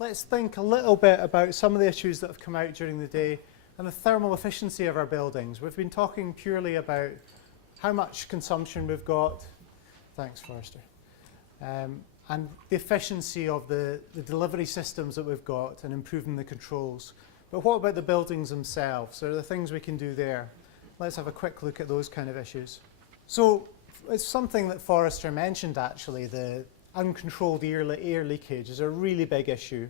let's think a little bit about some of the issues that have come out during the day and the thermal efficiency of our buildings. We've been talking purely about how much consumption we've got. Thanks, Forrester. And the efficiency of the delivery systems that we've got and improving the controls. But what about the buildings themselves? Are there things we can do there? Let's have a quick look at those kind of issues. So it's something that Forrester mentioned actually, the uncontrolled air leakage is a really big issue.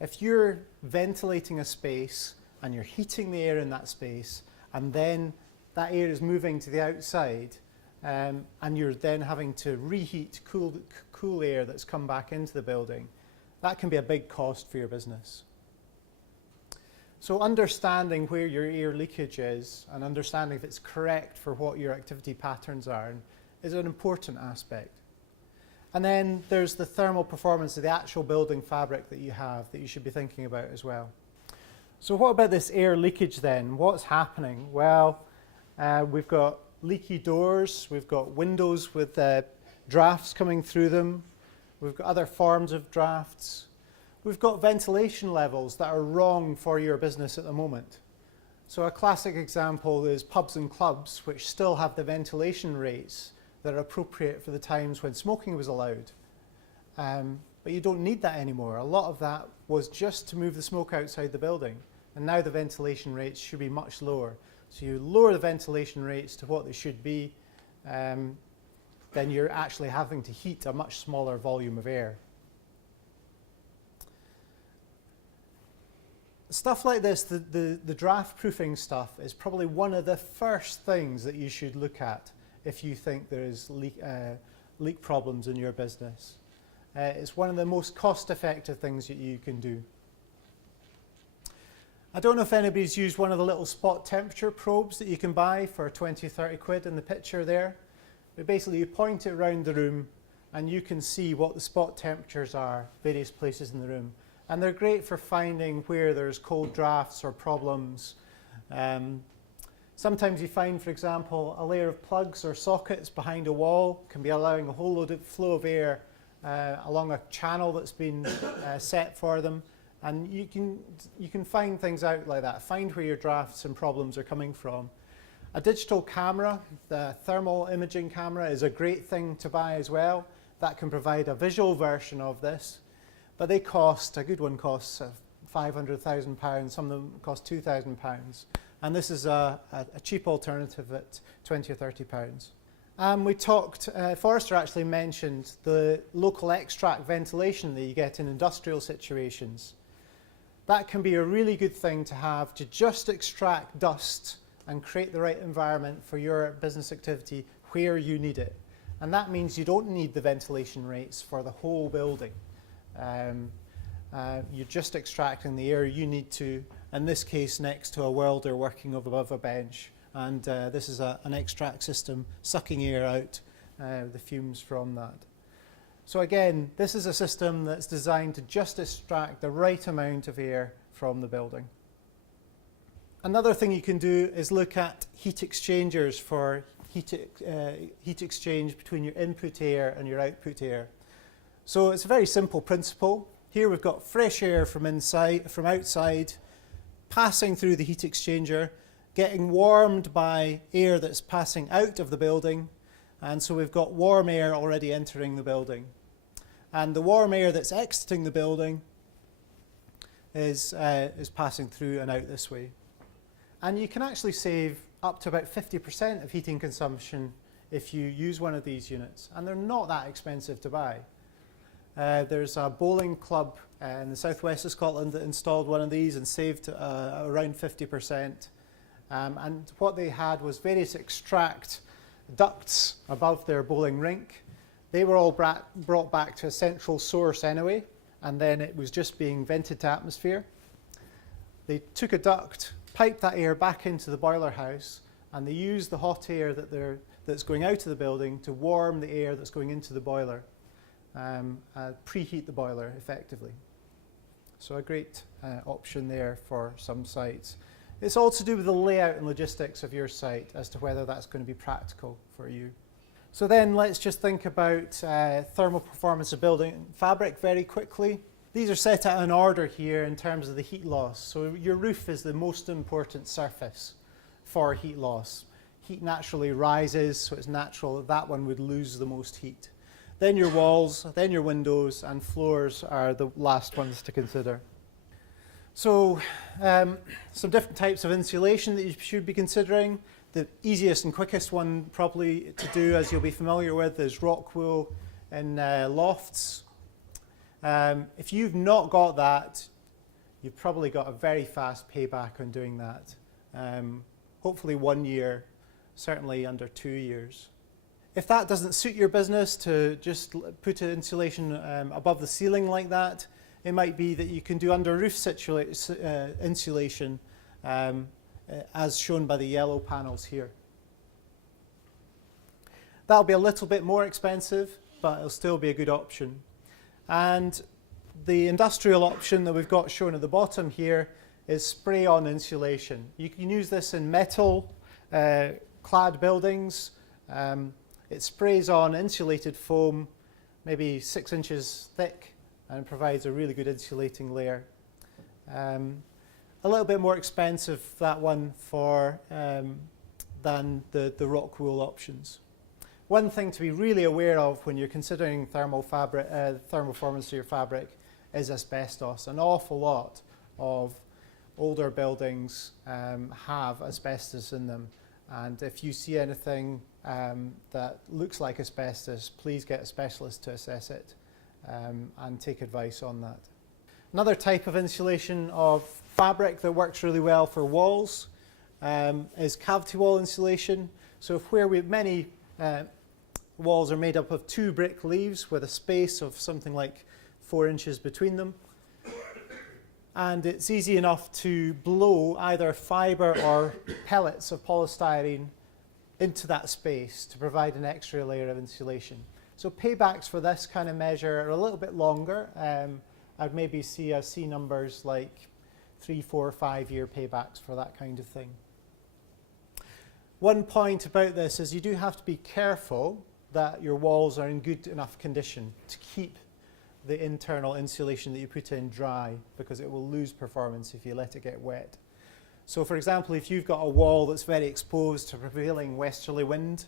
If you're ventilating a space and you're heating the air in that space and then that air is moving to the outside and you're then having to reheat cool air that's come back into the building, that can be a big cost for your business. So understanding where your air leakage is and understanding if it's correct for what your activity patterns are is an important aspect. And then there's the thermal performance of the actual building fabric that you have that you should be thinking about as well. So what about this air leakage then? What's happening? Well, we've got leaky doors, we've got windows with drafts coming through them, we've got other forms of drafts, we've got ventilation levels that are wrong for your business at the moment. So a classic example is pubs and clubs, which still have the ventilation rates that are appropriate for the times when smoking was allowed. But you don't need that anymore. A lot of that was just to move the smoke outside the building. And now the ventilation rates should be much lower. So you lower the ventilation rates to what they should be, then you're actually having to heat a much smaller volume of air. Stuff like this, the draft proofing stuff, is probably one of the first things that you should look at if you think there is leak problems in your business. It's one of the most cost-effective things that you can do. I don't know if anybody's used one of the little spot temperature probes that you can buy for 20 or 30 quid in the picture there. But basically you point it around the room and you can see what the spot temperatures are, various places in the room. And they're great for finding where there's cold drafts or problems. Sometimes you find, for example, a layer of plugs or sockets behind a wall can be allowing a whole load of flow of air along a channel that's been set for them. And you can find things out like that, find where your drafts and problems are coming from. A digital camera, the thermal imaging camera, is a great thing to buy as well. That can provide a visual version of this. But they cost, a good one costs £500,000, some of them cost £2,000. And this is a cheap alternative at £20 or £30. We talked, Forrester actually mentioned the local extract ventilation that you get in industrial situations. That can be a really good thing to have to just extract dust and create the right environment for your business activity where you need it. And that means you don't need the ventilation rates for the whole building. You're just extracting the air you need to, in this case next to a welder working above a bench. And this is an extract system sucking air out, the fumes from that. So again, this is a system that's designed to just extract the right amount of air from the building. Another thing you can do is look at heat exchangers for heat exchange between your input air and your output air. So it's a very simple principle. Here we've got fresh air from outside, passing through the heat exchanger, getting warmed by air that's passing out of the building, and so we've got warm air already entering the building. And the warm air that's exiting the building is passing through and out this way. And you can actually save up to about 50% of heating consumption if you use one of these units, and they're not that expensive to buy. There's a bowling club in the southwest of Scotland that installed one of these and saved around 50%. And what they had was various extract ducts above their bowling rink. They were all brought back to a central source anyway, and then it was just being vented to atmosphere. They took a duct, piped that air back into the boiler house, and they used the hot air that's going out of the building to warm the air that's going into the boiler. Preheat the boiler effectively. So a great option there for some sites. It's all to do with the layout and logistics of your site as to whether that's going to be practical for you. So then let's just think about thermal performance of building fabric very quickly. These are set out in order here in terms of the heat loss. So your roof is the most important surface for heat loss. Heat naturally rises, so it's natural that that one would lose the most heat. Then your walls, then your windows, and floors are the last ones to consider. So some different types of insulation that you should be considering. The easiest and quickest one probably to do, as you'll be familiar with, is rock wool in lofts. If you've not got that, you've probably got a very fast payback on doing that. Hopefully 1 year, certainly under 2 years. If that doesn't suit your business to just put insulation above the ceiling like that, it might be that you can do under roof insulation as shown by the yellow panels here. That'll be a little bit more expensive, but it'll still be a good option. And the industrial option that we've got shown at the bottom here is spray-on insulation. You can use this in metal clad buildings. It sprays on insulated foam, maybe 6 inches thick, and provides a really good insulating layer. A little bit more expensive, that one, than the rock wool options. One thing to be really aware of when you're considering thermoformance of your fabric is asbestos. An awful lot of older buildings have asbestos in them, and if you see anything that looks like asbestos, please get a specialist to assess it and take advice on that. Another type of insulation of fabric that works really well for walls is cavity wall insulation. So if many walls are made up of 2 brick leaves with a space of something like 4 inches between them, and it's easy enough to blow either fibre or pellets of polystyrene into that space to provide an extra layer of insulation. So paybacks for this kind of measure are a little bit longer. I'd maybe see numbers like 3, 4, 5 year paybacks for that kind of thing. One point about this is you do have to be careful that your walls are in good enough condition to keep the internal insulation that you put in dry, because it will lose performance if you let it get wet. So for example, if you've got a wall that's very exposed to prevailing westerly wind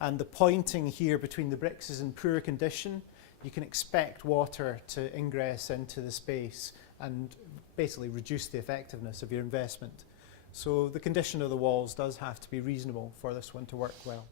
and the pointing here between the bricks is in poor condition, you can expect water to ingress into the space and basically reduce the effectiveness of your investment. So the condition of the walls does have to be reasonable for this one to work well.